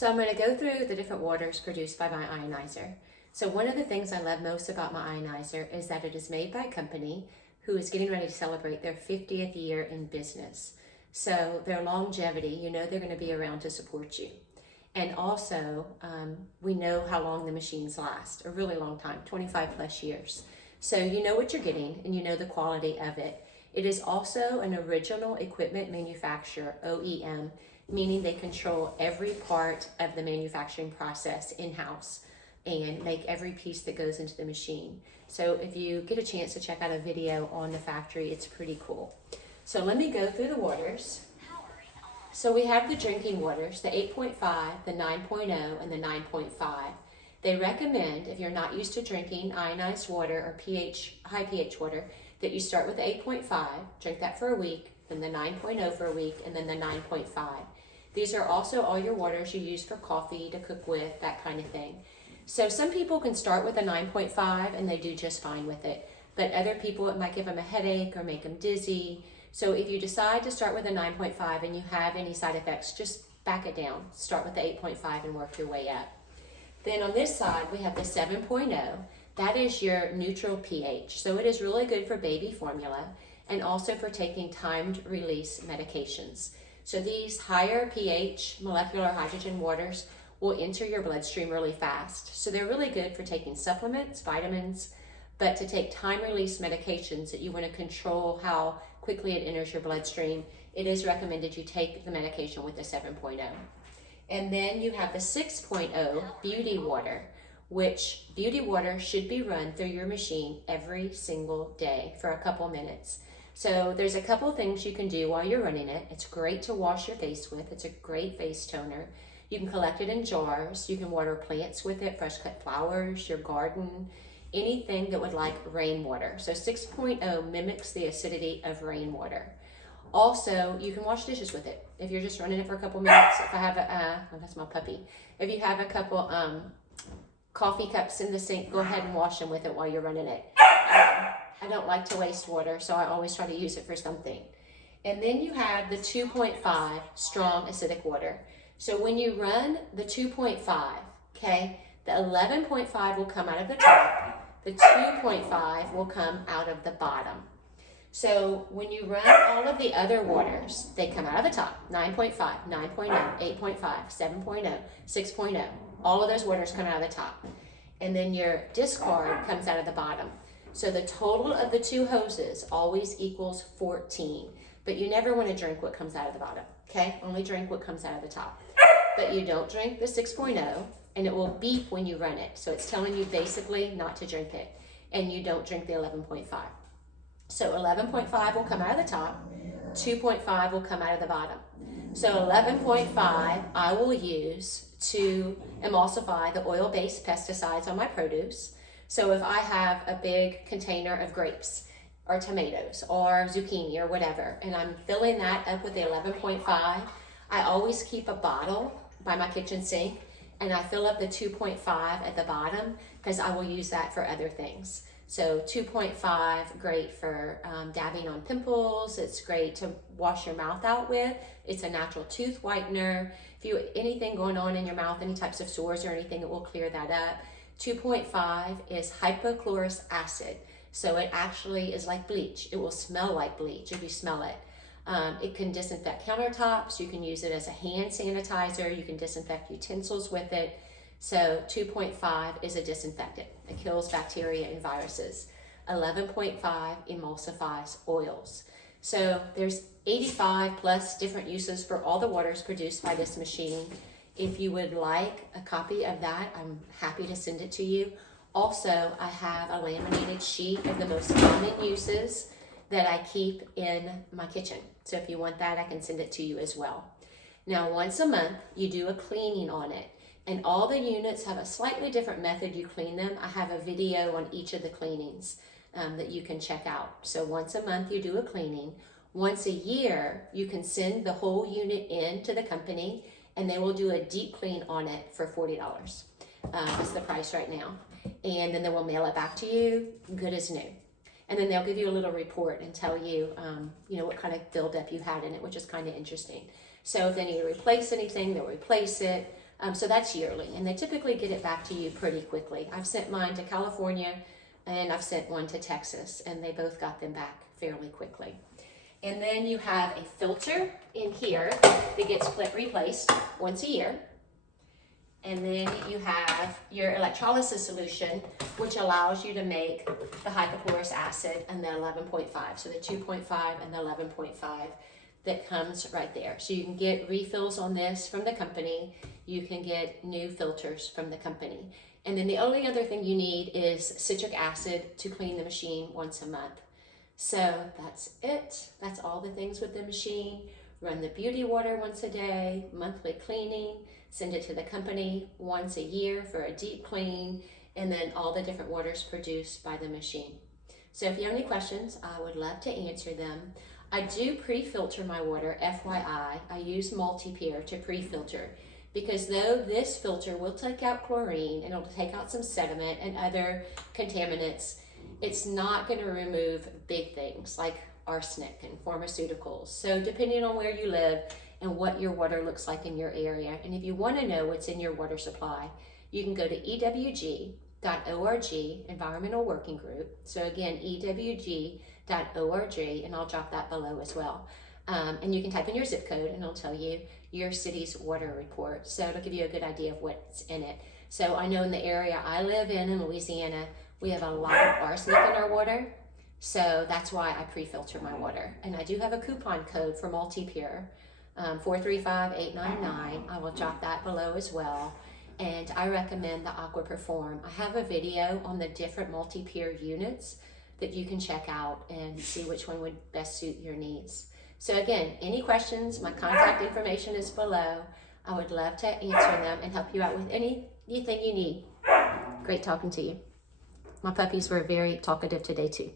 So I'm going to go through the different waters produced by my ionizer. So one of the things I love most about my ionizer is that it is made by a company who is getting ready to celebrate their 50th year in business. So their longevity, you know they're going to be around to support you. And also, we know how long the machines last, a really long time, 25 plus years. So you know what you're getting and you know the quality of it. It is also an original equipment manufacturer, OEM, meaning they control every part of the manufacturing process in-house and make every piece that goes into the machine. So if you get a chance to check out a video on the factory, it's pretty cool. So let me go through the waters. So we have the drinking waters, the 8.5, the 9.0, and the 9.5. They recommend, if you're not used to drinking ionized water or high pH water, that you start with the 8.5, drink that for a week, then the 9.0 for a week, and then the 9.5. These are also all your waters you use for coffee, to cook with, that kind of thing. So some people can start with a 9.5 and they do just fine with it. But other people, it might give them a headache or make them dizzy. So if you decide to start with a 9.5 and you have any side effects, just back it down. Start with the 8.5 and work your way up. Then on this side, we have the 7.0. That is your neutral pH. So it is really good for baby formula and also for taking timed release medications. So these higher pH molecular hydrogen waters will enter your bloodstream really fast. So they're really good for taking supplements, vitamins, but to take time release medications that you want to control how quickly it enters your bloodstream, it is recommended you take the medication with the 7.0. And then you have the 6.0 beauty water, which beauty water should be run through your machine every single day for a couple minutes. So there's a couple things you can do while you're running it. It's great to wash your face with. It's a great face toner. You can collect it in jars. You can water plants with it, fresh cut flowers, your garden, anything that would like rainwater. So 6.0 mimics the acidity of rainwater. Also, you can wash dishes with it. If you're just running it for a couple minutes, if I have a, oh, that's my puppy. If you have a couple coffee cups in the sink, go ahead and wash them with it while you're running it. I don't like to waste water, so I always try to use it for something. And then you have the 2.5 strong acidic water. So when you run the 2.5, okay, the 11.5 will come out of the top, the 2.5 will come out of the bottom. So when you run all of the other waters, they come out of the top, 9.5, 9.0, 8.5, 7.0, 6.0. All of those waters come out of the top. And then your discard comes out of the bottom. So the total of the two hoses always equals 14. But you never want to drink what comes out of the bottom, okay? Only drink what comes out of the top. But you don't drink the 6.0, and it will beep when you run it. So it's telling you basically not to drink it. And you don't drink the 11.5. So 11.5 will come out of the top, 2.5 will come out of the bottom. So 11.5 I will use to emulsify the oil-based pesticides on my produce. So if I have a big container of grapes or tomatoes or zucchini or whatever, and I'm filling that up with the 11.5, I always keep a bottle by my kitchen sink and I fill up the 2.5 at the bottom because I will use that for other things. So 2.5, great for dabbing on pimples. It's great to wash your mouth out with. It's a natural tooth whitener. If you anything going on in your mouth, any types of sores or anything, it will clear that up. 2.5 is hypochlorous acid. So it actually is like bleach. It will smell like bleach if you smell it. It can disinfect countertops. You can use it as a hand sanitizer. You can disinfect utensils with it. So 2.5 is a disinfectant. It kills bacteria and viruses. 11.5 emulsifies oils. So there's 85 plus different uses for all the waters produced by this machine. If you would like a copy of that, I'm happy to send it to you. Also, I have a laminated sheet of the most common uses that I keep in my kitchen. So if you want that, I can send it to you as well. Now, once a month, you do a cleaning on it. And all the units have a slightly different method you clean them. I have a video on each of the cleanings that you can check out. So once a month, you do a cleaning. Once a year, you can send the whole unit in to the company and they will do a deep clean on it for $40. That's the price right now. And then they will mail it back to you, good as new. And then they'll give you a little report and tell you, what kind of buildup you had in it, which is kind of interesting. So if they need to replace anything, they'll replace it. So that's yearly, and they typically get it back to you pretty quickly. I've sent mine to California, and I've sent one to Texas, and they both got them back fairly quickly. And then you have a filter in here that gets replaced once a year. And then you have your electrolysis solution, which allows you to make the hypochlorous acid and the 11.5. So the 2.5 and the 11.5 that comes right there. So you can get refills on this from the company. You can get new filters from the company. And then the only other thing you need is citric acid to clean the machine once a month. So that's it. That's all the things with the machine. Run the beauty water once a day, monthly cleaning, send it to the company once a year for a deep clean, and then all the different waters produced by the machine. So if you have any questions, I would love to answer them. I do pre-filter my water, FYI. I use multi-peer to pre-filter, because though this filter will take out chlorine and it'll take out some sediment and other contaminants, it's not going to remove big things like arsenic and pharmaceuticals. So depending on where you live and what your water looks like in your area, and if you want to know what's in your water supply, you can go to ewg.org, Environmental Working Group. So again, ewg.org, and I'll drop that below as well. And you can type in your zip code and it'll tell you your city's water report. So it'll give you a good idea of what's in it. So I know in the area I live in Louisiana, we have a lot of arsenic in our water. So that's why I pre-filter my water. And I do have a coupon code for multi-pure, 435899. I will drop that below as well. And I recommend the Aqua Perform. I have a video on the different multi-pure units that you can check out and see which one would best suit your needs. So again, any questions, my contact information is below. I would love to answer them and help you out with anything you need. Great talking to you. My puppies were very talkative today too.